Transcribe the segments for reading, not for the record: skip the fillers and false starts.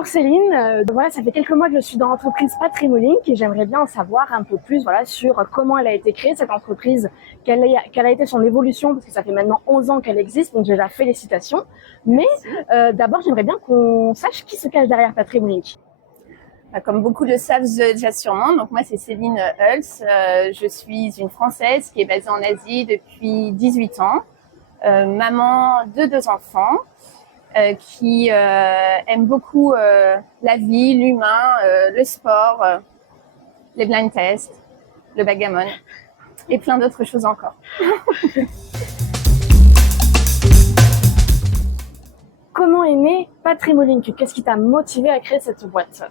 Bonjour Céline, voilà, ça fait quelques mois que je suis dans l'entreprise Patrimolink et j'aimerais bien en savoir un peu plus sur comment elle a été créée cette entreprise, quelle a été son évolution, parce que ça fait maintenant 11 ans qu'elle existe, donc déjà félicitations. Mais d'abord, j'aimerais bien qu'on sache qui se cache derrière Patrimolink. Comme beaucoup le savent déjà sûrement, donc moi c'est Céline Hulse, je suis une Française qui est basée en Asie depuis 18 ans, maman de 2 enfants, qui aime beaucoup la vie, l'humain, le sport, les blind tests, le backgammon et plein d'autres choses encore. Comment est née Patrimolink? Qu'est-ce qui t'a motivé à créer cette boîte?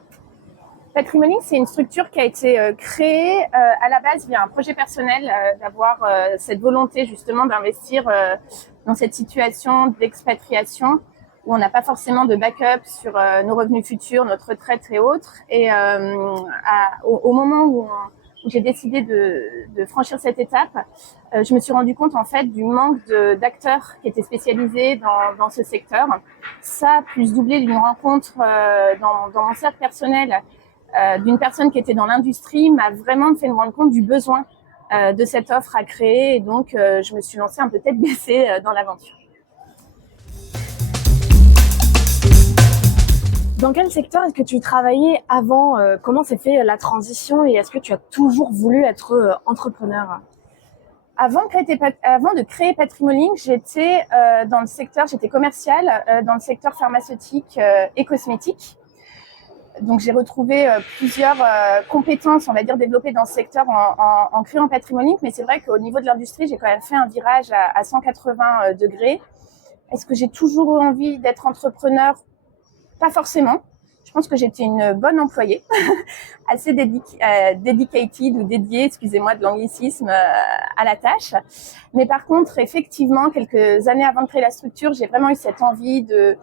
Patrimolink, c'est une structure qui a été créée à la base via un projet personnel, d'avoir cette volonté justement d'investir dans cette situation d'expatriation où on n'a pas forcément de backup sur nos revenus futurs, notre retraite et autres. Et au moment où j'ai décidé de franchir cette étape, je me suis rendu compte en fait du manque d'acteurs qui étaient spécialisés dans ce secteur. Ça, plus doublé d'une rencontre dans mon cercle personnel d'une personne qui était dans l'industrie, m'a vraiment fait me rendre compte du besoin de cette offre à créer. Et donc, je me suis lancée un peu tête baissée dans l'aventure. Dans quel secteur est-ce que tu travaillais avant? Comment s'est fait la transition et est-ce que tu as toujours voulu être entrepreneur? Avant de créer Patrimolink, j'étais dans le secteur, j'étais commerciale dans le secteur pharmaceutique et cosmétique. Donc j'ai retrouvé plusieurs compétences, on va dire, développées dans ce secteur en créant Patrimolink. Mais c'est vrai qu'au niveau de l'industrie, j'ai quand même fait un virage à 180 degrés. Est-ce que j'ai toujours eu envie d'être entrepreneur? Pas forcément. Je pense que j'étais une bonne employée, assez dedicated ou dédiée, excusez-moi de l'anglicisme, à la tâche. Mais par contre, effectivement, quelques années avant de créer la structure, j'ai vraiment eu cette envie de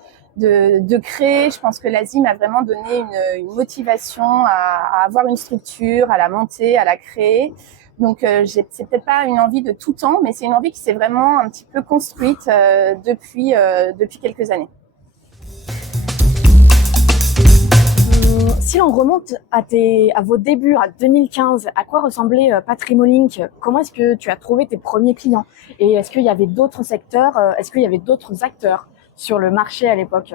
créer. Je pense que l'Asie m'a vraiment donné une motivation à avoir une structure, à la monter, à la créer. Donc, c'est peut-être pas une envie de tout temps, mais c'est une envie qui s'est vraiment un petit peu construite depuis quelques années. Si on remonte à vos débuts, à 2015, à quoi ressemblait Patrimolink? Comment est-ce que tu as trouvé tes premiers clients? Et est-ce qu'il y avait d'autres secteurs, est-ce qu'il y avait d'autres acteurs sur le marché à l'époque?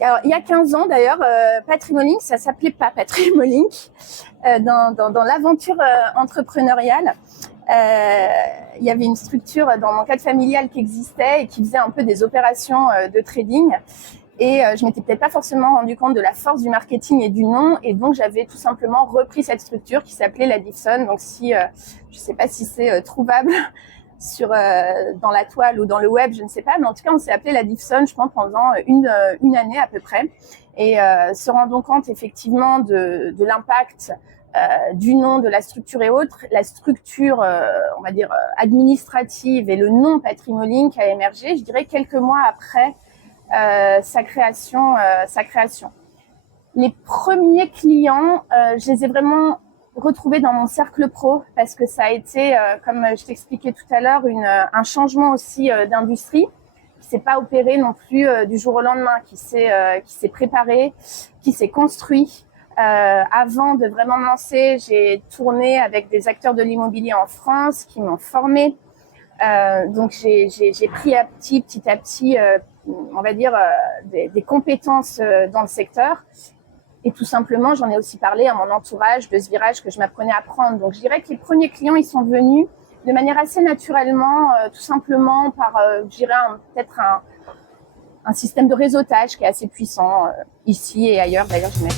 Alors, il y a 15 ans d'ailleurs, Patrimolink, ça s'appelait pas Patrimolink. Dans l'aventure entrepreneuriale, il y avait une structure dans mon cadre familial qui existait et qui faisait un peu des opérations de trading. Et je m'étais peut-être pas forcément rendu compte de la force du marketing et du nom, et donc j'avais tout simplement repris cette structure qui s'appelait la Difson. Donc je sais pas si c'est trouvable dans la toile ou dans le web, je ne sais pas, mais en tout cas on s'est appelé la Difson, je pense, pendant une année à peu près, et se rendant compte effectivement de l'impact du nom, de la structure et autres. La structure, on va dire administrative, et le nom Patrimolink a émergé, je dirais, quelques mois après sa création. Les premiers clients, je les ai vraiment retrouvés dans mon cercle pro, parce que ça a été, comme je t'expliquais tout à l'heure, un changement aussi d'industrie qui s'est pas opéré non plus du jour au lendemain, qui s'est préparé, qui s'est construit. Avant de vraiment me lancer, j'ai tourné avec des acteurs de l'immobilier en France qui m'ont formée. Donc j'ai pris petit à petit, on va dire, des compétences dans le secteur. Et tout simplement, j'en ai aussi parlé à mon entourage de ce virage que je m'apprenais à prendre. Donc je dirais que les premiers clients, ils sont venus de manière assez naturellement, tout simplement par, je dirais, peut-être un système de réseautage qui est assez puissant ici et ailleurs. D'ailleurs, je mets.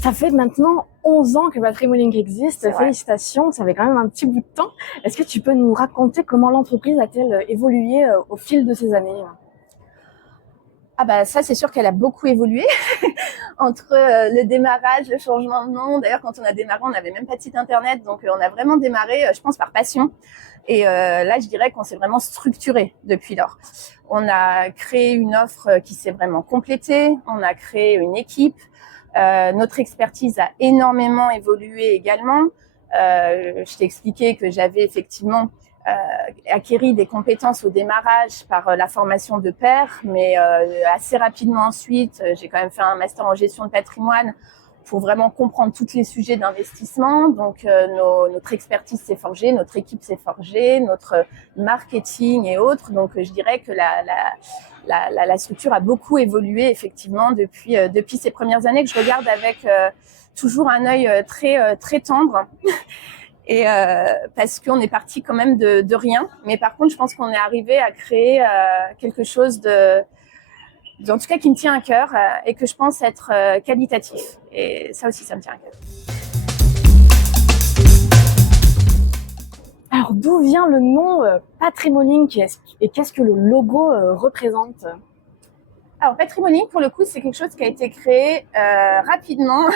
Ça fait maintenant 11 ans que Patrimolink existe. Félicitations, ça fait quand même un petit bout de temps. Est-ce que tu peux nous raconter comment l'entreprise a-t-elle évolué au fil de ces années? Ah bah ça, c'est sûr qu'elle a beaucoup évolué entre le démarrage, le changement de nom. D'ailleurs, quand on a démarré, on n'avait même pas de site internet, donc on a vraiment démarré, je pense, par passion. Et là, je dirais qu'on s'est vraiment structuré depuis lors. On a créé une offre qui s'est vraiment complétée. On a créé une équipe. Notre expertise a énormément évolué également. Je t'ai expliqué que j'avais effectivement acquéri des compétences au démarrage par la formation de pairs, mais assez rapidement ensuite, j'ai quand même fait un master en gestion de patrimoine pour vraiment comprendre tous les sujets d'investissement. Donc, notre expertise s'est forgée, notre équipe s'est forgée, notre marketing et autres. Donc, je dirais que la structure a beaucoup évolué effectivement depuis ces premières années, que je regarde avec toujours un œil très tendre. Et parce qu'on est parti quand même de rien. Mais par contre, je pense qu'on est arrivé à créer quelque chose en tout cas qui me tient à cœur et que je pense être qualitatif. Et ça aussi, ça me tient à cœur. Alors, d'où vient le nom Patrimolink et qu'est-ce que le logo représente? Alors, Patrimolink, pour le coup, c'est quelque chose qui a été créé rapidement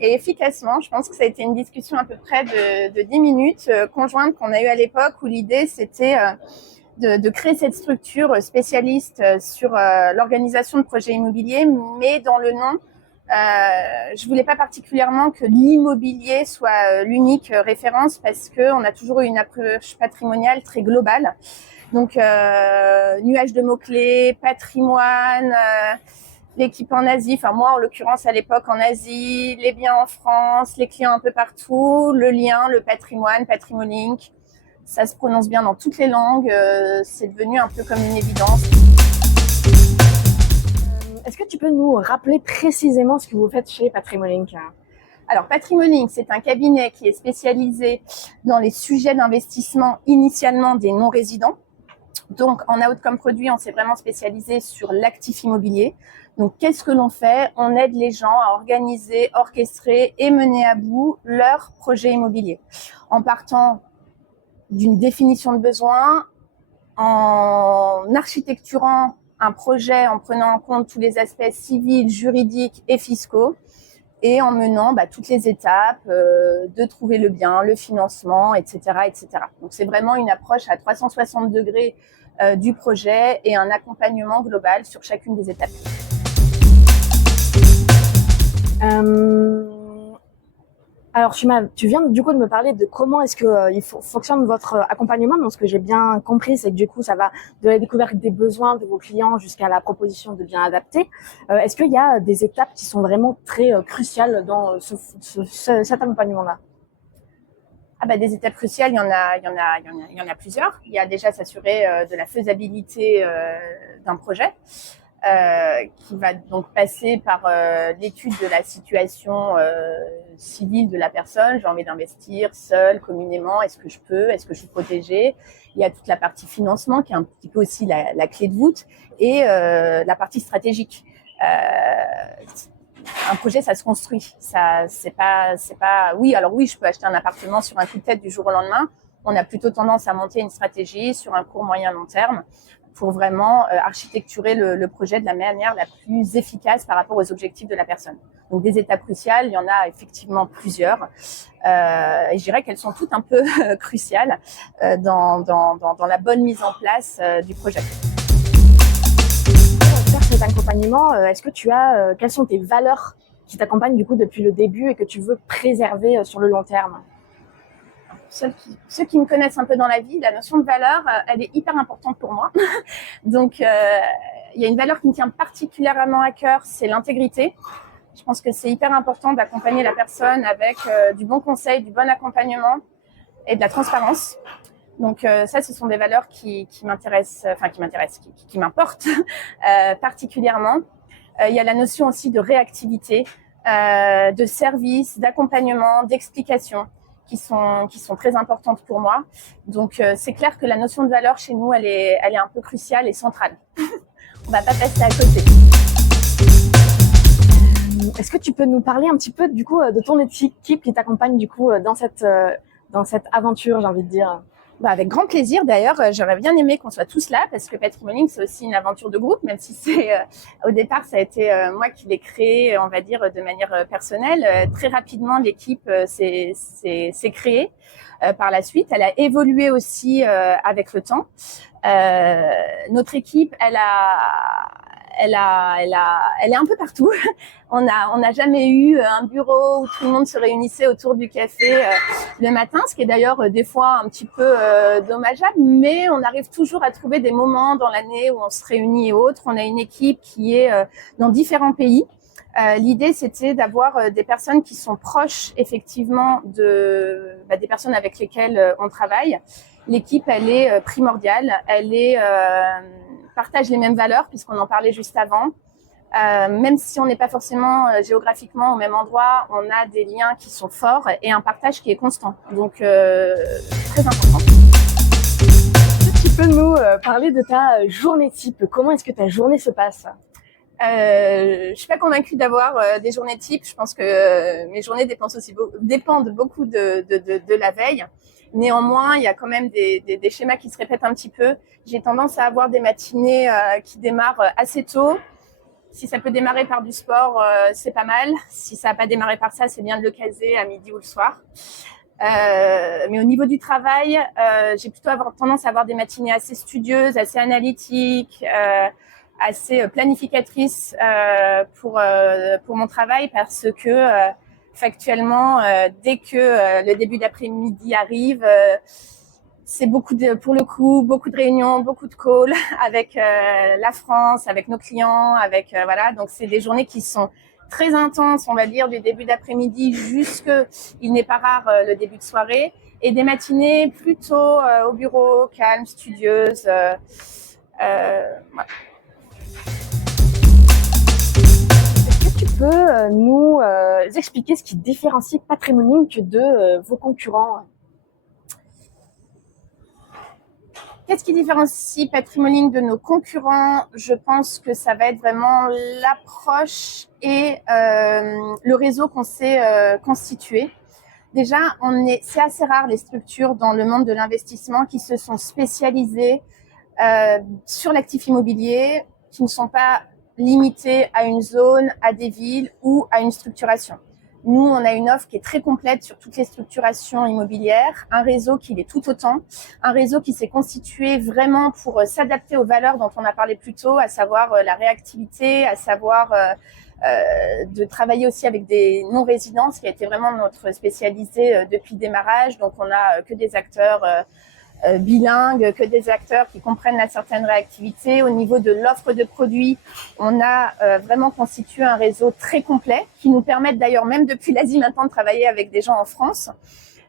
et efficacement. Je pense que ça a été une discussion à peu près de 10 minutes conjointe qu'on a eue à l'époque où l'idée, c'était de créer cette structure spécialiste sur l'organisation de projets immobiliers, mais dans le nom, je voulais pas particulièrement que l'immobilier soit l'unique référence parce que on a toujours eu une approche patrimoniale très globale. Donc, nuage de mots-clés, patrimoine, l'équipe en Asie, enfin moi en l'occurrence à l'époque en Asie, les biens en France, les clients un peu partout, le lien, le patrimoine, Patrimolink. Ça se prononce bien dans toutes les langues, c'est devenu un peu comme une évidence. Est-ce que tu peux nous rappeler précisément ce que vous faites chez Patrimolink? Alors, Patrimolink, c'est un cabinet qui est spécialisé dans les sujets d'investissement initialement des non-résidents. Donc, en outcome produit, on s'est vraiment spécialisé sur l'actif immobilier. Donc, qu'est-ce que l'on fait? On aide les gens à organiser, orchestrer et mener à bout leur projet immobilier en partant d'une définition de besoin, en architecturant un projet en prenant en compte tous les aspects civils, juridiques et fiscaux et en menant toutes les étapes de trouver le bien, le financement, etc., etc. Donc, c'est vraiment une approche à 360 degrés du projet et un accompagnement global sur chacune des étapes. Alors, tu viens du coup de me parler de comment est-ce que fonctionne votre accompagnement. Donc, ce que j'ai bien compris, c'est que du coup, ça va de la découverte des besoins de vos clients jusqu'à la proposition de biens adaptés. Est-ce qu'il y a des étapes qui sont vraiment très cruciales dans cet accompagnement-là? Des étapes cruciales, il y en a plusieurs. Il y a déjà s'assurer de la faisabilité d'un projet. Qui va donc passer par l'étude de la situation civile de la personne. J'ai envie d'investir seul, communément. Est-ce que je peux? Est-ce que je suis protégée? Il y a toute la partie financement qui est un petit peu aussi la clé de voûte et la partie stratégique. Un projet, ça se construit. C'est pas. Oui, alors oui, je peux acheter un appartement sur un coup de tête du jour au lendemain. On a plutôt tendance à monter une stratégie sur un court, moyen, long terme pour vraiment architecturer le projet de la manière la plus efficace par rapport aux objectifs de la personne. Donc, des étapes cruciales, il y en a effectivement plusieurs. Et je dirais qu'elles sont toutes un peu cruciales dans la bonne mise en place du projet. Pour faire cet accompagnement, est-ce que tu as quelles sont tes valeurs qui t'accompagnent du coup depuis le début et que tu veux préserver sur le long terme? Ceux qui me connaissent un peu dans la vie, la notion de valeur, elle est hyper importante pour moi. Donc, il y a une valeur qui me tient particulièrement à cœur, c'est l'intégrité. Je pense que c'est hyper important d'accompagner la personne avec du bon conseil, du bon accompagnement et de la transparence. Donc, ça, ce sont des valeurs qui m'importent particulièrement. Il y a la notion aussi de réactivité, de service, d'accompagnement, d'explication. Qui sont très importantes pour moi. Donc, c'est clair que la notion de valeur chez nous, elle est un peu cruciale et centrale. On va pas passer à côté. Est-ce que tu peux nous parler un petit peu du coup de ton équipe qui t'accompagne du coup dans cette aventure, j'ai envie de dire? Avec grand plaisir. D'ailleurs, j'aurais bien aimé qu'on soit tous là parce que Patrimolink, c'est aussi une aventure de groupe, même si c'est au départ, ça a été moi qui l'ai créé, on va dire, de manière personnelle. Très rapidement, l'équipe s'est créée. Par la suite, elle a évolué aussi avec le temps. Notre équipe, elle est un peu partout. On n'a jamais eu un bureau où tout le monde se réunissait autour du café le matin, ce qui est d'ailleurs des fois un petit peu dommageable, mais on arrive toujours à trouver des moments dans l'année où on se réunit et autres. On a une équipe qui est dans différents pays. L'idée, c'était d'avoir des personnes qui sont proches, effectivement, des personnes avec lesquelles on travaille. L'équipe, elle est primordiale. Elle partage les mêmes valeurs, puisqu'on en parlait juste avant. Même si on n'est pas forcément géographiquement au même endroit, on a des liens qui sont forts et un partage qui est constant. Donc, très important. Est-ce que tu peux nous parler de ta journée type? Comment est-ce que ta journée se passe? Je suis pas convaincue d'avoir des journées types. Je pense que mes journées dépendent beaucoup de la veille. Néanmoins, il y a quand même des schémas qui se répètent un petit peu. J'ai tendance à avoir des matinées qui démarrent assez tôt. Si ça peut démarrer par du sport, c'est pas mal. Si ça n'a pas démarré par ça, c'est bien de le caser à midi ou le soir. Mais au niveau du travail, j'ai plutôt tendance à avoir des matinées assez studieuses, assez analytiques, assez planificatrice pour mon travail, parce que factuellement, dès que le début d'après-midi arrive, c'est pour le coup, beaucoup de réunions, beaucoup de calls avec la France, avec nos clients, voilà. Donc c'est des journées qui sont très intenses, on va dire, du début d'après-midi il n'est pas rare le début de soirée, et des matinées plutôt au bureau, calmes, studieuses. Voilà. Tu peux nous expliquer ce qui différencie Patrimony de vos concurrents? Qu'est-ce qui différencie Patrimony de nos concurrents? Je pense que ça va être vraiment l'approche et le réseau qu'on s'est constitué. Déjà, c'est assez rare les structures dans le monde de l'investissement qui se sont spécialisées sur l'actif immobilier, qui ne sont pas limitées à une zone, à des villes ou à une structuration. Nous, on a une offre qui est très complète sur toutes les structurations immobilières, un réseau qui l'est tout autant, un réseau qui s'est constitué vraiment pour s'adapter aux valeurs dont on a parlé plus tôt, à savoir la réactivité, à savoir de travailler aussi avec des non-résidents, ce qui a été vraiment notre spécialité depuis le démarrage. Donc, on a que des acteurs bilingues, que des acteurs qui comprennent la certaine réactivité. Au niveau de l'offre de produits, on a vraiment constitué un réseau très complet qui nous permet d'ailleurs, même depuis l'Asie maintenant, de travailler avec des gens en France.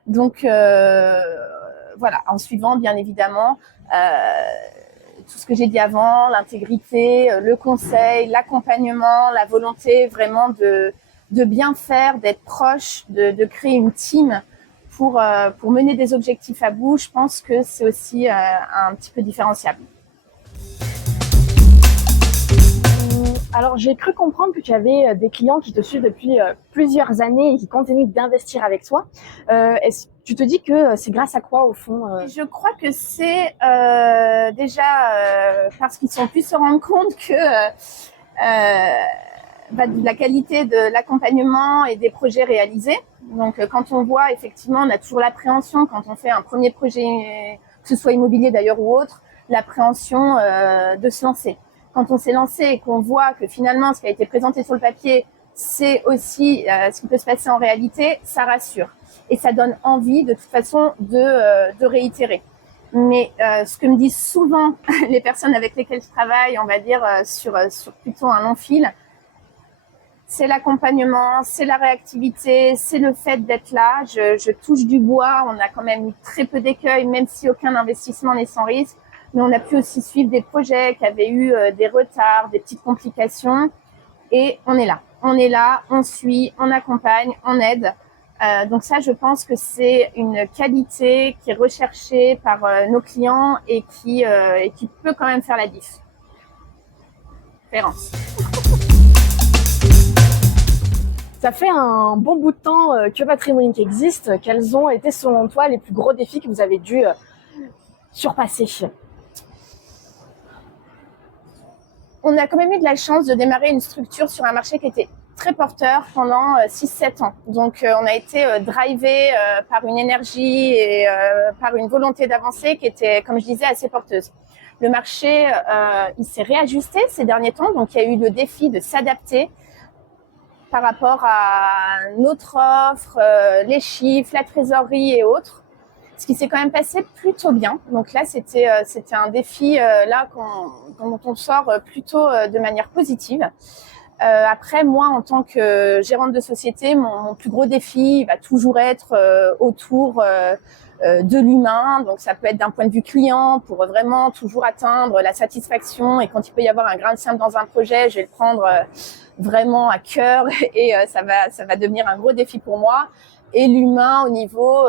Donc voilà, en suivant bien évidemment tout ce que j'ai dit avant, l'intégrité, le conseil, l'accompagnement, la volonté vraiment de bien faire, d'être proche, de créer une team pour mener des objectifs à bout. Je pense que c'est aussi un petit peu différenciable. Alors, j'ai cru comprendre que tu avais des clients qui te suivent depuis plusieurs années et qui continuent d'investir avec toi. Est-ce que tu te dis que c'est grâce à quoi, au fond Je crois que c'est déjà parce qu'ils ont pu se rendre compte que de la qualité de l'accompagnement et des projets réalisés. Donc, quand on voit, effectivement, on a toujours l'appréhension quand on fait un premier projet, que ce soit immobilier d'ailleurs ou autre, l'appréhension de se lancer. Quand on s'est lancé et qu'on voit que finalement, ce qui a été présenté sur le papier, c'est aussi ce qui peut se passer en réalité, ça rassure. Et ça donne envie, de toute façon, de réitérer. Mais ce que me disent souvent les personnes avec lesquelles je travaille, on va dire, sur plutôt un long fil, c'est l'accompagnement, c'est la réactivité, c'est le fait d'être là. Je touche du bois, on a quand même eu très peu d'écueils, même si aucun investissement n'est sans risque. Mais on a pu aussi suivre des projets qui avaient eu des retards, des petites complications. Et on est là. On est là, on suit, on accompagne, on aide. Donc ça, je pense que c'est une qualité qui est recherchée par nos clients et qui peut quand même faire la diff. Référence. Ça fait un bon bout de temps que Patrimony existe. Quels ont été, selon toi, les plus gros défis que vous avez dû surpasser? On a quand même eu de la chance de démarrer une structure sur un marché qui était très porteur pendant 6-7 ans. Donc, on a été drivé par une énergie et par une volonté d'avancer qui était, comme je disais, assez porteuse. Le marché, il s'est réajusté ces derniers temps, donc il y a eu le défi de s'adapter par rapport à notre offre, les chiffres, la trésorerie et autres. Ce qui s'est quand même passé plutôt bien. Donc là, c'était un défi là dont on sort plutôt de manière positive. Après, moi, en tant que gérante de société, mon plus gros défi va toujours être autour de l'humain. Donc, ça peut être d'un point de vue client pour vraiment toujours atteindre la satisfaction. Et quand il peut y avoir un grain de sable dans un projet, je vais le prendre vraiment à cœur et ça va devenir un gros défi pour moi. Et l'humain au niveau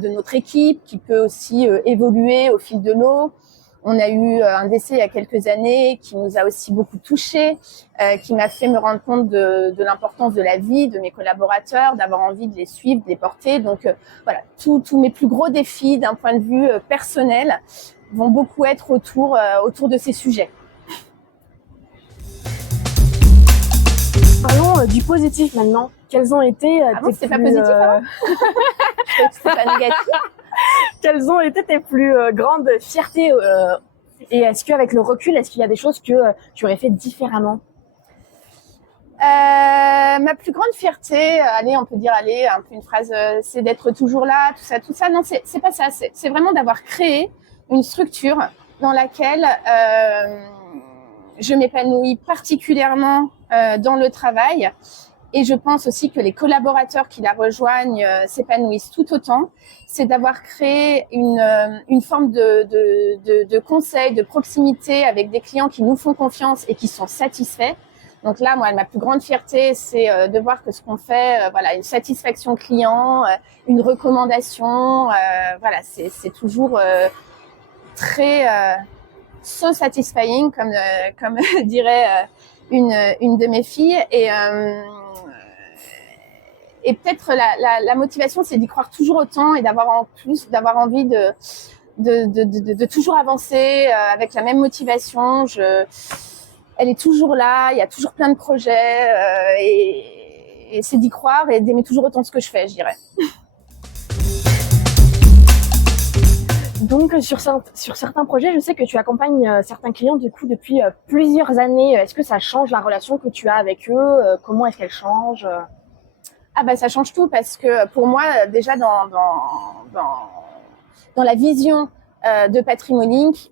de notre équipe qui peut aussi évoluer au fil de l'eau. On a eu un décès il y a quelques années qui nous a aussi beaucoup touchés, qui m'a fait me rendre compte de l'importance de la vie de mes collaborateurs, d'avoir envie de les suivre, de les porter. Donc voilà, tous mes plus gros défis d'un point de vue personnel vont beaucoup être autour de ces sujets. Parlons du positif maintenant. Quels ont été c'était pas positif avant Je croyais que c'était pas négatif. Quelles ont été tes plus grandes fiertés et est-ce qu'avec le recul, est-ce qu'il y a des choses que tu aurais fait différemment? Ma plus grande fierté, on peut dire, un peu une phrase, c'est d'être toujours là, tout ça. Non, c'est pas ça. C'est vraiment d'avoir créé une structure dans laquelle je m'épanouis particulièrement dans le travail. Et je pense aussi que les collaborateurs qui la rejoignent s'épanouissent tout autant. C'est d'avoir créé une forme de conseil, de proximité avec des clients qui nous font confiance et qui sont satisfaits. Donc là, moi, ma plus grande fierté, c'est de voir que ce qu'on fait, une satisfaction client, une recommandation, c'est toujours très so satisfying, comme dirait une de mes filles. Et peut-être la motivation, c'est d'y croire toujours autant et d'avoir envie de toujours avancer avec la même motivation. Elle est toujours là, il y a toujours plein de projets et c'est d'y croire et d'aimer toujours autant ce que je fais, je dirais. Donc sur certains projets, je sais que tu accompagnes certains clients du coup depuis plusieurs années. Est-ce que ça change la relation que tu as avec eux? Comment est-ce qu'elle change? Ça change tout parce que pour moi, déjà dans la vision de Patrimolink,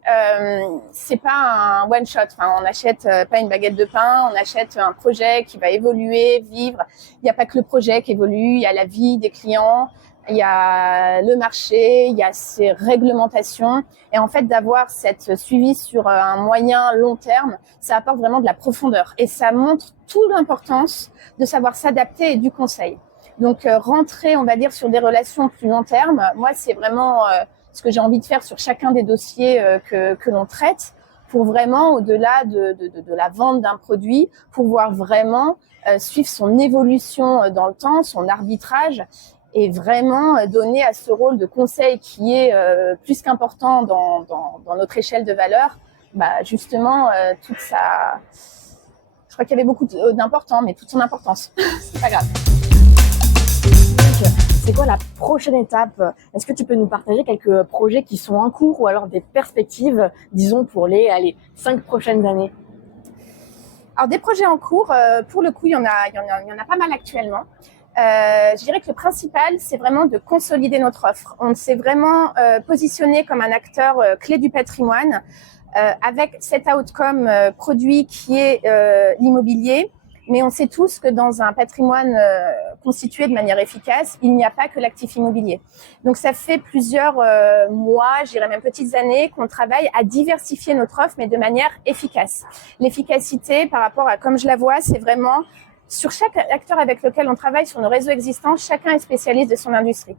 c'est pas un one shot. Enfin, on n'achète pas une baguette de pain, on achète un projet qui va évoluer, vivre. Il n'y a pas que le projet qui évolue, il y a la vie des clients, il y a le marché, il y a ces réglementations. Et en fait, d'avoir cette suivi sur un moyen long terme, ça apporte vraiment de la profondeur. Et ça montre toute l'importance de savoir s'adapter et du conseil. Donc, rentrer, on va dire, sur des relations plus long terme, moi, c'est vraiment ce que j'ai envie de faire sur chacun des dossiers que l'on traite pour vraiment, au-delà de la vente d'un produit, pouvoir vraiment suivre son évolution dans le temps, son arbitrage et vraiment donner à ce rôle de conseil qui est plus qu'important dans notre échelle de valeur, justement, toute sa... Je crois qu'il y avait beaucoup d'important, mais toute son importance. C'est pas grave. C'est quoi la prochaine étape? Est-ce que tu peux nous partager quelques projets qui sont en cours ou alors des perspectives, disons, pour les 5 prochaines années? Alors, des projets en cours, pour le coup, il y en a pas mal actuellement. Je dirais que le principal, c'est vraiment de consolider notre offre. On s'est vraiment positionné comme un acteur clé du patrimoine avec cet outcome produit qui est l'immobilier. Mais on sait tous que dans un patrimoine constitué de manière efficace, il n'y a pas que l'actif immobilier. Donc, ça fait plusieurs mois, je dirais même petites années, qu'on travaille à diversifier notre offre, mais de manière efficace. L'efficacité, par rapport à comme je la vois, c'est vraiment sur chaque acteur avec lequel on travaille sur nos réseaux existants, chacun est spécialiste de son industrie.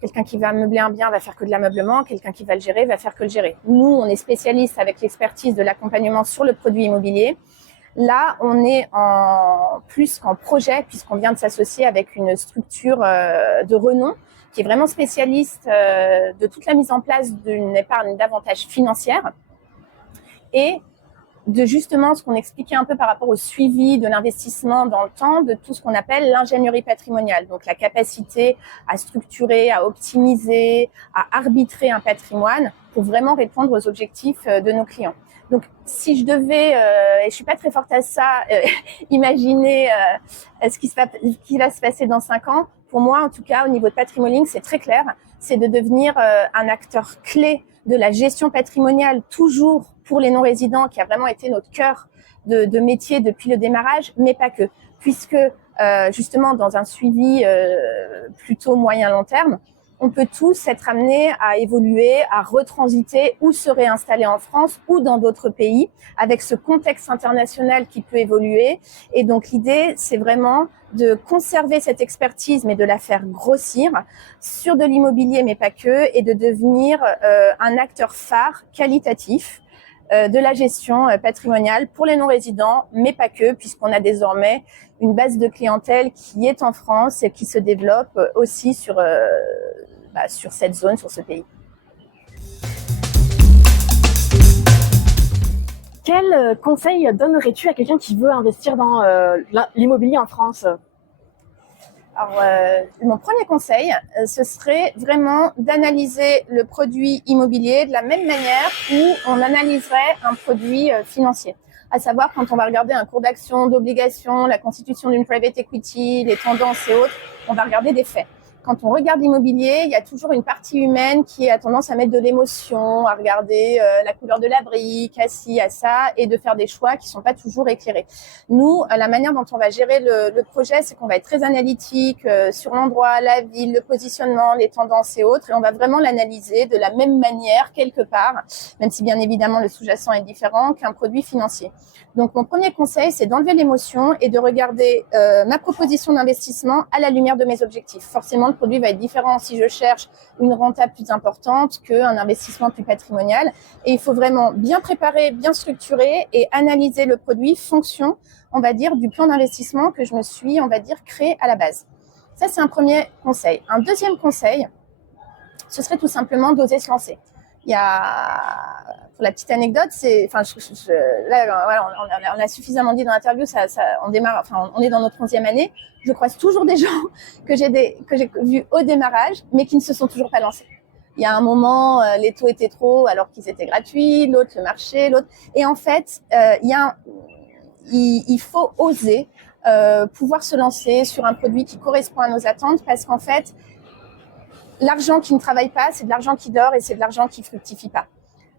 Quelqu'un qui va meubler un bien va faire que de l'ameublement, quelqu'un qui va le gérer va faire que le gérer. Nous, on est spécialiste avec l'expertise de l'accompagnement sur le produit immobilier. Là, on est plus qu'en projet puisqu'on vient de s'associer avec une structure de renom qui est vraiment spécialiste de toute la mise en place d'une épargne davantage financière. Et de justement ce qu'on expliquait un peu par rapport au suivi de l'investissement dans le temps, de tout ce qu'on appelle l'ingénierie patrimoniale. Donc la capacité à structurer, à optimiser, à arbitrer un patrimoine pour vraiment répondre aux objectifs de nos clients. Donc si je devais, et je suis pas très forte à ça, imaginer ce qui va se passer dans 5 ans, pour moi en tout cas au niveau de Patrimolink, c'est très clair, c'est de devenir un acteur clé de la gestion patrimoniale, toujours pour les non-résidents, qui a vraiment été notre cœur de métier depuis le démarrage, mais pas que, puisque justement dans un suivi plutôt moyen-long terme, on peut tous être amenés à évoluer, à retransiter ou se réinstaller en France ou dans d'autres pays, avec ce contexte international qui peut évoluer. Et donc l'idée, c'est vraiment de conserver cette expertise, mais de la faire grossir sur de l'immobilier, mais pas que, et de devenir un acteur phare qualitatif de la gestion patrimoniale pour les non-résidents, mais pas que, puisqu'on a désormais une base de clientèle qui est en France et qui se développe aussi sur cette zone, sur ce pays. Quel conseil donnerais-tu à quelqu'un qui veut investir dans l'immobilier en France ? Alors, mon premier conseil, ce serait vraiment d'analyser le produit immobilier de la même manière où on analyserait un produit financier. À savoir, quand on va regarder un cours d'action, d'obligation, la constitution d'une private equity, les tendances et autres, on va regarder des faits. Quand on regarde l'immobilier, il y a toujours une partie humaine qui a tendance à mettre de l'émotion, à regarder la couleur de la brique, à ci, à ça, et de faire des choix qui sont pas toujours éclairés. Nous, la manière dont on va gérer le projet, c'est qu'on va être très analytique sur l'endroit, la ville, le positionnement, les tendances et autres, et on va vraiment l'analyser de la même manière, quelque part, même si bien évidemment le sous-jacent est différent, qu'un produit financier. Donc mon premier conseil, c'est d'enlever l'émotion et de regarder ma proposition d'investissement à la lumière de mes objectifs. Forcément, le produit va être différent si je cherche une renta plus importante qu'un investissement plus patrimonial. Et il faut vraiment bien préparer, bien structurer et analyser le produit fonction, on va dire, du plan d'investissement que je me suis, on va dire, créé à la base. Ça, c'est un premier conseil. Un deuxième conseil, ce serait tout simplement d'oser se lancer. Il y a, pour la petite anecdote, on a suffisamment dit dans l'interview, on est dans notre 11e année. Je croise toujours des gens que j'ai vus au démarrage, mais qui ne se sont toujours pas lancés. Il y a un moment, les taux étaient trop alors qu'ils étaient gratuits, l'autre le marché, l'autre. Et en fait, il faut oser pouvoir se lancer sur un produit qui correspond à nos attentes, parce qu'en fait, l'argent qui ne travaille pas, c'est de l'argent qui dort et c'est de l'argent qui fructifie pas.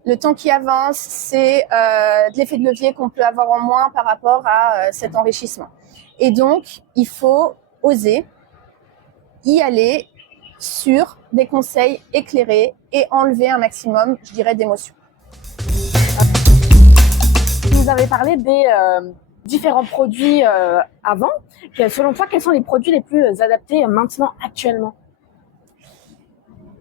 Le temps qui avance, c'est de l'effet de levier qu'on peut avoir en moins par rapport à cet enrichissement. Et donc, il faut oser y aller sur des conseils éclairés et enlever un maximum, je dirais, d'émotions. Vous avez parlé des différents produits avant. Selon toi, quels sont les produits les plus adaptés maintenant, actuellement ?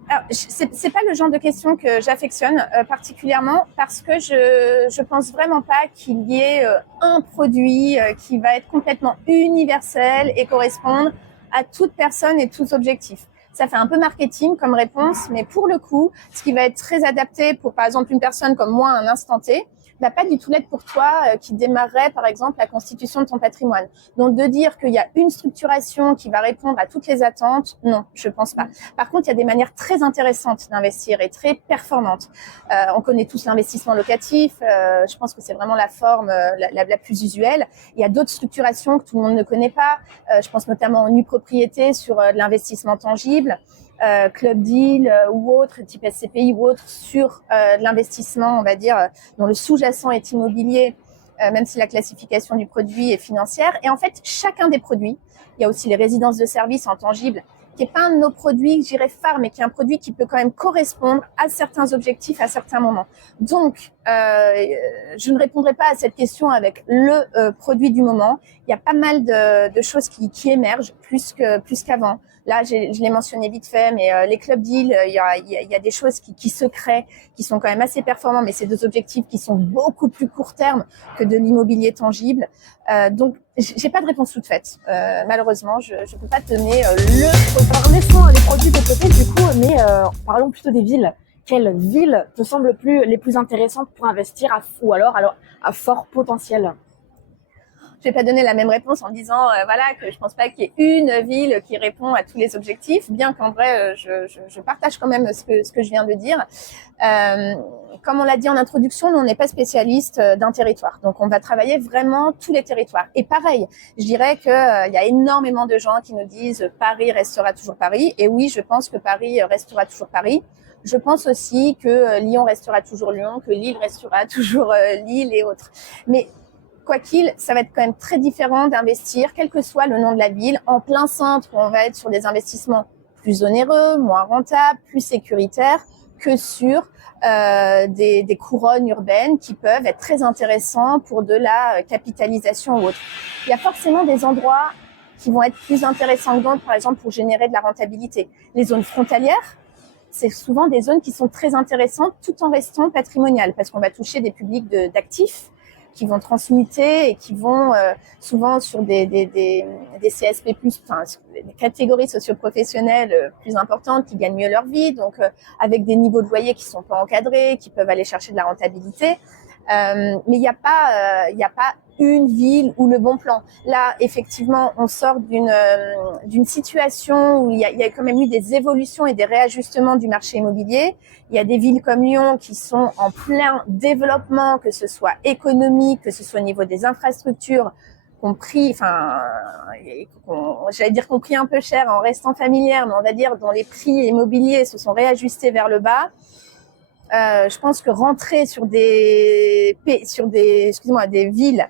Alors, c'est pas le genre de question que j'affectionne particulièrement, parce que je pense vraiment pas qu'il y ait un produit qui va être complètement universel et correspondre à toute personne et tous objectifs. Ça fait un peu marketing comme réponse, mais pour le coup, ce qui va être très adapté pour, par exemple, une personne comme moi à un instant T, va pas du tout l'être pour toi qui démarrerait, par exemple, la constitution de ton patrimoine. Donc, de dire qu'il y a une structuration qui va répondre à toutes les attentes, non, je pense pas. Par contre, il y a des manières très intéressantes d'investir et très performantes. On connaît tous l'investissement locatif. Je pense que c'est vraiment la forme la plus usuelle. Il y a d'autres structurations que tout le monde ne connaît pas. Je pense notamment aux nues propriétés sur de l'investissement tangible. Club Deal ou autre, type SCPI ou autre, sur de l'investissement, on va dire, dont le sous-jacent est immobilier, même si la classification du produit est financière. Et en fait, chacun des produits, il y a aussi les résidences de services en tangible, qui n'est pas un de nos produits, je dirais, phare, mais qui est un produit qui peut quand même correspondre à certains objectifs à certains moments. Donc, je ne répondrai pas à cette question avec le produit du moment. Il y a pas mal de choses qui émergent plus qu'avant. Là, je l'ai mentionné vite fait, mais les club deals, il y a des choses qui se créent, qui sont quand même assez performants, mais c'est des objectifs qui sont beaucoup plus court terme que de l'immobilier tangible. Donc, j'ai pas de réponse toute faite. Malheureusement, je peux pas te donner le. Alors, laissons les produits de côté, du coup, mais parlons plutôt des villes. quelles villes te semblent les plus intéressantes pour investir ou alors à fort potentiel? Je vais pas donner la même réponse en disant voilà que je pense pas qu'il y ait une ville qui répond à tous les objectifs, bien qu'en vrai je partage quand même ce que je viens de dire. Comme on l'a dit en introduction, nous on n'est pas spécialiste d'un territoire, donc on va travailler vraiment tous les territoires. Et pareil, je dirais que il y a énormément de gens qui nous disent Paris restera toujours Paris. Et oui, je pense que Paris restera toujours Paris. Je pense aussi que Lyon restera toujours Lyon, que Lille restera toujours Lille et autres. Mais quoi qu'il, ça va être quand même très différent d'investir, quel que soit le nom de la ville, en plein centre où on va être sur des investissements plus onéreux, moins rentables, plus sécuritaires, que sur des couronnes urbaines qui peuvent être très intéressants pour de la capitalisation ou autre. Il y a forcément des endroits qui vont être plus intéressants que d'autres, par exemple pour générer de la rentabilité. Les zones frontalières, c'est souvent des zones qui sont très intéressantes tout en restant patrimoniales, parce qu'on va toucher des publics d'actifs qui vont transmuter et qui vont souvent sur des CSP+, enfin des catégories socioprofessionnelles plus importantes qui gagnent mieux leur vie, donc avec des niveaux de loyer qui sont pas encadrés, qui peuvent aller chercher de la rentabilité. Mais il n'y a pas une ville ou le bon plan. Là, effectivement, on sort d'une situation où il y a quand même eu des évolutions et des réajustements du marché immobilier. Il y a des villes comme Lyon qui sont en plein développement, que ce soit économique, que ce soit au niveau des infrastructures, j'allais dire qu'on pris un peu cher en restant familière, mais on va dire dont les prix immobiliers se sont réajustés vers le bas. Je pense que rentrer sur des villes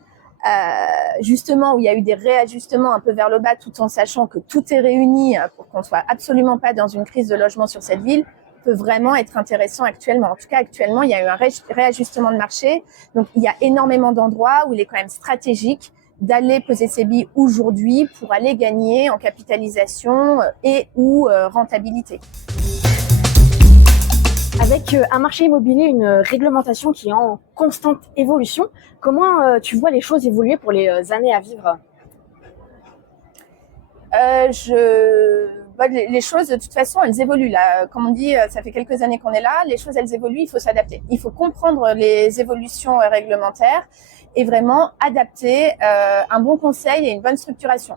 justement où il y a eu des réajustements un peu vers le bas, tout en sachant que tout est réuni pour qu'on soit absolument pas dans une crise de logement sur cette ville, peut vraiment être intéressant actuellement. En tout cas, actuellement, il y a eu un réajustement de marché. Donc, il y a énormément d'endroits où il est quand même stratégique d'aller poser ses billes aujourd'hui pour aller gagner en capitalisation et ou rentabilité. Avec un marché immobilier, une réglementation qui est en constante évolution, comment tu vois les choses évoluer pour les années à vivre? Les choses, de toute façon, elles évoluent. Là, comme on dit, ça fait quelques années qu'on est là. Les choses, elles évoluent. Il faut s'adapter. Il faut comprendre les évolutions réglementaires et vraiment adapter un bon conseil et une bonne structuration.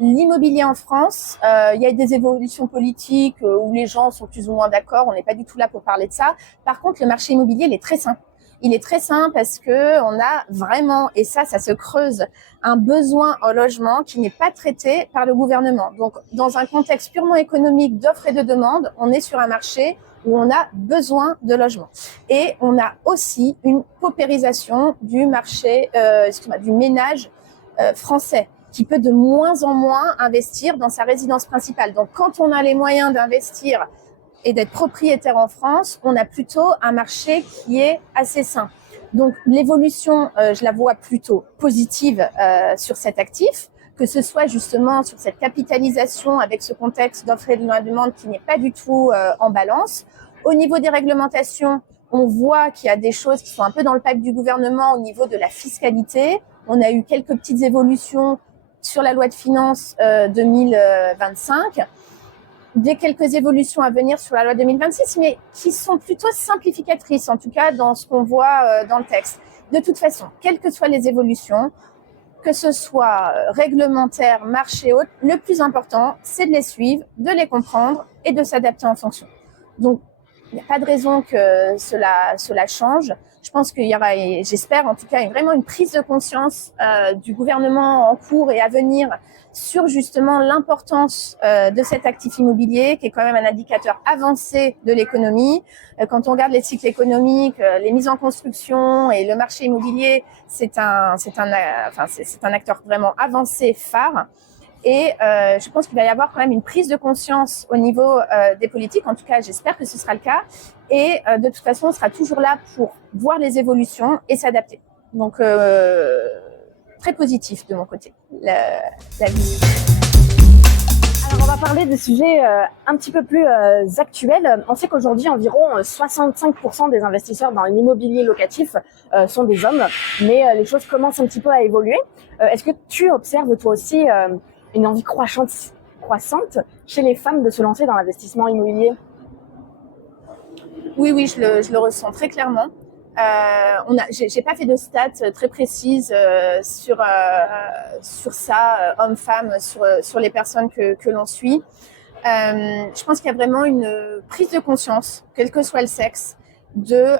L'immobilier en France, il y a des évolutions politiques où les gens sont plus ou moins d'accord. On n'est pas du tout là pour parler de ça. Par contre, le marché immobilier, il est très sain. Il est très sain parce que on a vraiment, et ça se creuse, un besoin en logement qui n'est pas traité par le gouvernement. Donc, dans un contexte purement économique d'offre et de demande, on est sur un marché où on a besoin de logement. Et on a aussi une paupérisation du marché, du ménage français, qui peut de moins en moins investir dans sa résidence principale. Donc, quand on a les moyens d'investir et d'être propriétaire en France, on a plutôt un marché qui est assez sain. Donc, l'évolution, je la vois plutôt positive sur cet actif, que ce soit justement sur cette capitalisation avec ce contexte d'offre et de demande qui n'est pas du tout en balance. Au niveau des réglementations, on voit qu'il y a des choses qui sont un peu dans le pacte du gouvernement au niveau de la fiscalité. On a eu quelques petites évolutions sur la loi de finances 2025, quelques évolutions à venir sur la loi 2026, mais qui sont plutôt simplificatrices, en tout cas dans ce qu'on voit dans le texte. De toute façon, quelles que soient les évolutions, que ce soit réglementaire, marché haute, le plus important, c'est de les suivre, de les comprendre et de s'adapter en fonction. Donc, il n'y a pas de raison que cela change. Je pense qu'il y aura, et j'espère en tout cas, vraiment une prise de conscience du gouvernement en cours et à venir sur justement l'importance de cet actif immobilier, qui est quand même un indicateur avancé de l'économie. Quand on regarde les cycles économiques, les mises en construction et le marché immobilier, c'est un acteur vraiment avancé, phare. Et je pense qu'il va y avoir quand même une prise de conscience au niveau des politiques. En tout cas, j'espère que ce sera le cas. Et de toute façon, on sera toujours là pour voir les évolutions et s'adapter. Donc, très positif de mon côté, la vie. Alors, on va parler des sujets un petit peu plus actuels. On sait qu'aujourd'hui, environ 65% des investisseurs dans l'immobilier locatif sont des hommes. Mais les choses commencent un petit peu à évoluer. Est-ce que tu observes toi aussi une envie croissante chez les femmes de se lancer dans l'investissement immobilier? Oui, je le ressens très clairement. J'ai pas fait de stats très précises sur ça, hommes-femmes, sur les personnes que l'on suit. Je pense qu'il y a vraiment une prise de conscience, quel que soit le sexe, de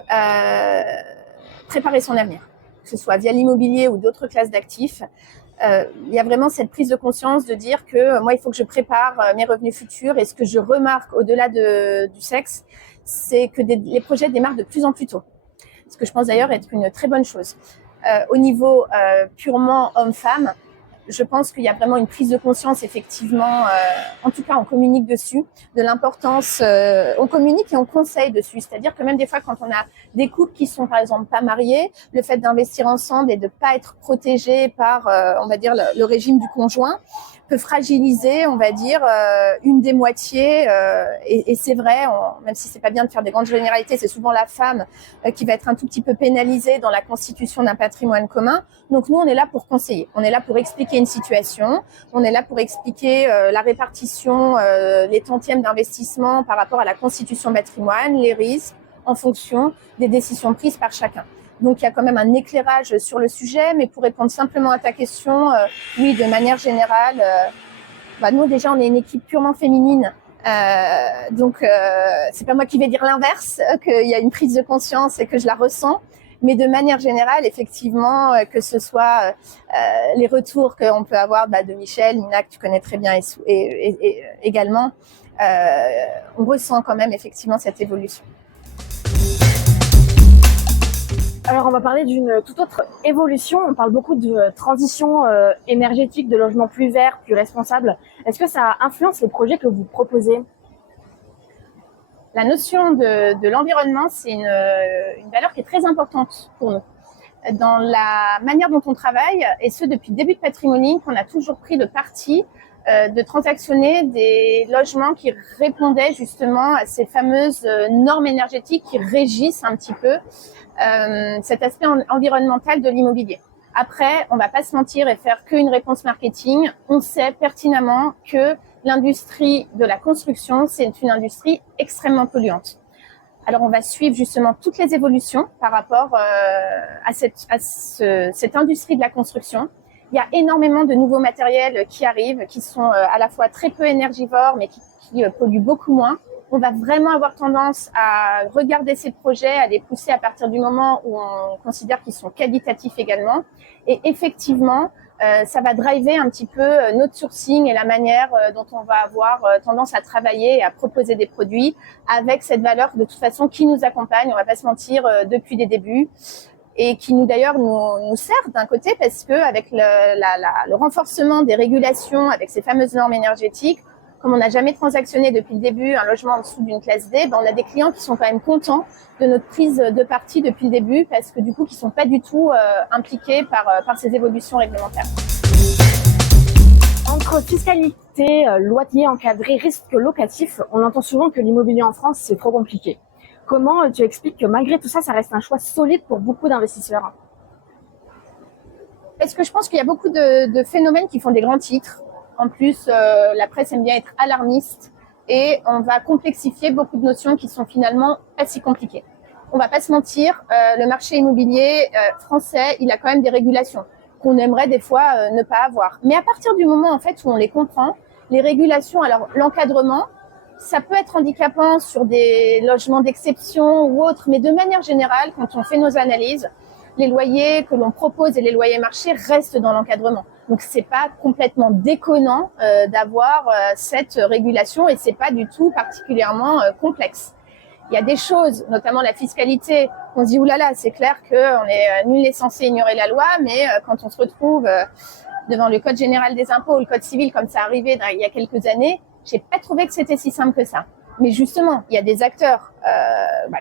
préparer son avenir, que ce soit via l'immobilier ou d'autres classes d'actifs. Il y a vraiment cette prise de conscience de dire que moi, il faut que je prépare mes revenus futurs. Et ce que je remarque au-delà du sexe, c'est que les projets démarrent de plus en plus tôt. Ce que je pense d'ailleurs être une très bonne chose. Au niveau purement homme-femme, je pense qu'il y a vraiment une prise de conscience, effectivement, en tout cas on communique dessus, de l'importance, on communique et on conseille dessus. C'est-à-dire que même des fois quand on a des couples qui sont par exemple pas mariés, le fait d'investir ensemble et de pas être protégé par, on va dire, le régime du conjoint, peut fragiliser, on va dire, une des moitiés. Et c'est vrai, même si c'est pas bien de faire des grandes généralités, c'est souvent la femme qui va être un tout petit peu pénalisée dans la constitution d'un patrimoine commun. Donc nous, on est là pour conseiller, on est là pour expliquer une situation, on est là pour expliquer la répartition, les tantièmes d'investissement par rapport à la constitution patrimoine, les risques en fonction des décisions prises par chacun. Donc, il y a quand même un éclairage sur le sujet, mais pour répondre simplement à ta question, oui, de manière générale, nous, déjà, on est une équipe purement féminine. Donc, c'est pas moi qui vais dire l'inverse, qu'il y a une prise de conscience et que je la ressens. Mais de manière générale, effectivement, que ce soit les retours qu'on peut avoir de Michel, Nina, que tu connais très bien, et également, on ressent quand même effectivement cette évolution. Alors, on va parler d'une toute autre évolution. On parle beaucoup de transition énergétique, de logement plus vert, plus responsable. Est-ce que ça influence les projets que vous proposez ? La notion de l'environnement, c'est une valeur qui est très importante pour nous. Dans la manière dont on travaille, et ce depuis le début de Patrimony, on a toujours pris le parti de transactionner des logements qui répondaient justement à ces fameuses normes énergétiques qui régissent un petit peu cet aspect environnemental de l'immobilier. Après, on va pas se mentir et faire qu'une réponse marketing. On sait pertinemment que l'industrie de la construction, c'est une industrie extrêmement polluante. Alors, on va suivre justement toutes les évolutions par rapport à cette industrie de la construction. Il y a énormément de nouveaux matériels qui arrivent, qui sont à la fois très peu énergivores, mais qui polluent beaucoup moins. On va vraiment avoir tendance à regarder ces projets, à les pousser à partir du moment où on considère qu'ils sont qualitatifs également. Et effectivement, ça va driver un petit peu notre sourcing et la manière dont on va avoir tendance à travailler et à proposer des produits avec cette valeur de toute façon qui nous accompagne, on va pas se mentir, depuis les débuts, et qui nous d'ailleurs nous sert d'un côté parce que avec le renforcement des régulations, avec ces fameuses normes énergétiques, comme on n'a jamais transactionné depuis le début un logement en dessous d'une classe D, on a des clients qui sont quand même contents de notre prise de parti depuis le début parce que du coup, qui sont pas du tout impliqués par ces évolutions réglementaires. Entre fiscalité, loyer encadré, risque locatif, on entend souvent que l'immobilier en France, c'est trop compliqué. Comment tu expliques que malgré tout ça, ça reste un choix solide pour beaucoup d'investisseurs ? Parce que je pense qu'il y a beaucoup de phénomènes qui font des grands titres. En plus, la presse aime bien être alarmiste et on va complexifier beaucoup de notions qui sont finalement pas si compliquées. On va pas se mentir, le marché immobilier français, il a quand même des régulations qu'on aimerait des fois ne pas avoir. Mais à partir du moment en fait où on les comprend, les régulations, alors l'encadrement, ça peut être handicapant sur des logements d'exception ou autres, mais de manière générale, quand on fait nos analyses, les loyers que l'on propose et les loyers marchés restent dans l'encadrement. Donc c'est pas complètement déconnant d'avoir cette régulation et c'est pas du tout particulièrement complexe. Il y a des choses, notamment la fiscalité, on se dit oulala, c'est clair qu'on est nul est censé ignorer la loi, mais quand on se retrouve devant le Code général des impôts ou le Code civil comme ça arrivait il y a quelques années, j'ai pas trouvé que c'était si simple que ça. Mais justement, il y a des acteurs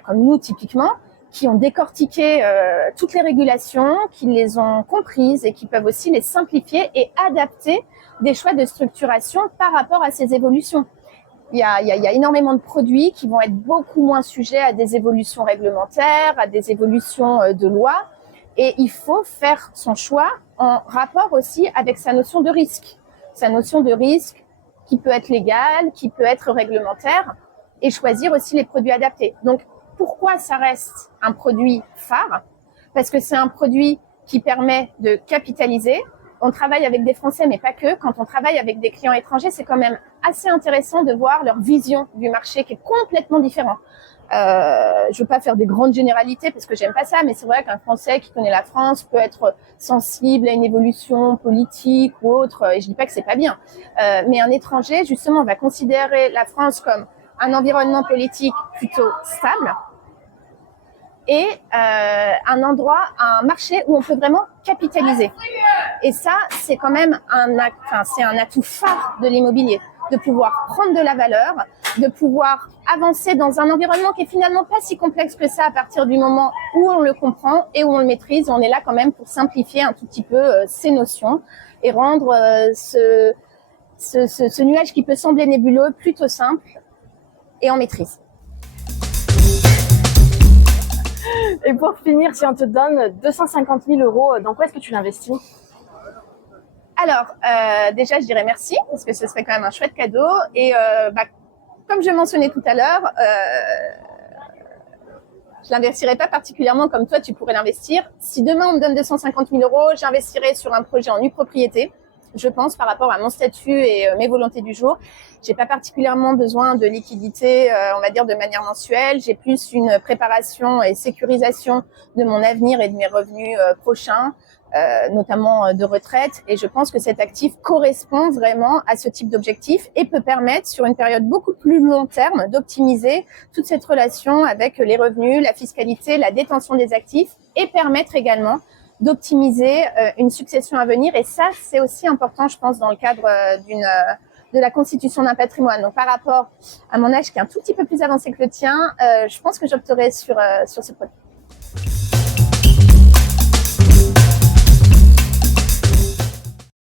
comme nous typiquement qui ont décortiqué toutes les régulations, qui les ont comprises et qui peuvent aussi les simplifier et adapter des choix de structuration par rapport à ces évolutions. Il y a énormément de produits qui vont être beaucoup moins sujets à des évolutions réglementaires, à des évolutions de loi. Et il faut faire son choix en rapport aussi avec sa notion de risque. Sa notion de risque qui peut être légale, qui peut être réglementaire. et choisir aussi les produits adaptés. Donc, pourquoi ça reste un produit phare? Parce que c'est un produit qui permet de capitaliser. On travaille avec des Français, mais pas que. Quand on travaille avec des clients étrangers, c'est quand même assez intéressant de voir leur vision du marché qui est complètement différente. Je veux pas faire des grandes généralités parce que j'aime pas ça, mais c'est vrai qu'un Français qui connaît la France peut être sensible à une évolution politique ou autre, et je dis pas que c'est pas bien. Mais un étranger, justement, va considérer la France comme un environnement politique plutôt stable et un endroit, un marché où on peut vraiment capitaliser. Et ça, c'est quand même c'est un atout phare de l'immobilier, de pouvoir prendre de la valeur, de pouvoir avancer dans un environnement qui est finalement pas si complexe que ça à partir du moment où on le comprend et où on le maîtrise. On est là quand même pour simplifier un tout petit peu ces notions et rendre ce nuage qui peut sembler nébuleux plutôt simple et en maîtrise. Et pour finir, si on te donne 250 000 euros, dans quoi est-ce que tu l'investis? Alors, déjà, je dirais merci, parce que ce serait quand même un chouette cadeau. Et comme je mentionnais tout à l'heure, je l'investirais pas particulièrement comme toi, tu pourrais l'investir. Si demain, on me donne 250 000 euros, j'investirais sur un projet en nue propriété. Je pense, par rapport à mon statut et mes volontés du jour. J'ai pas particulièrement besoin de liquidité, on va dire de manière mensuelle. J'ai plus une préparation et sécurisation de mon avenir et de mes revenus prochains, notamment de retraite. Et je pense que cet actif correspond vraiment à ce type d'objectif et peut permettre, sur une période beaucoup plus long terme, d'optimiser toute cette relation avec les revenus, la fiscalité, la détention des actifs et permettre également d'optimiser une succession à venir. Et ça, c'est aussi important, je pense, dans le cadre de la constitution d'un patrimoine. Donc, par rapport à mon âge qui est un tout petit peu plus avancé que le tien, je pense que j'opterais sur ce produit.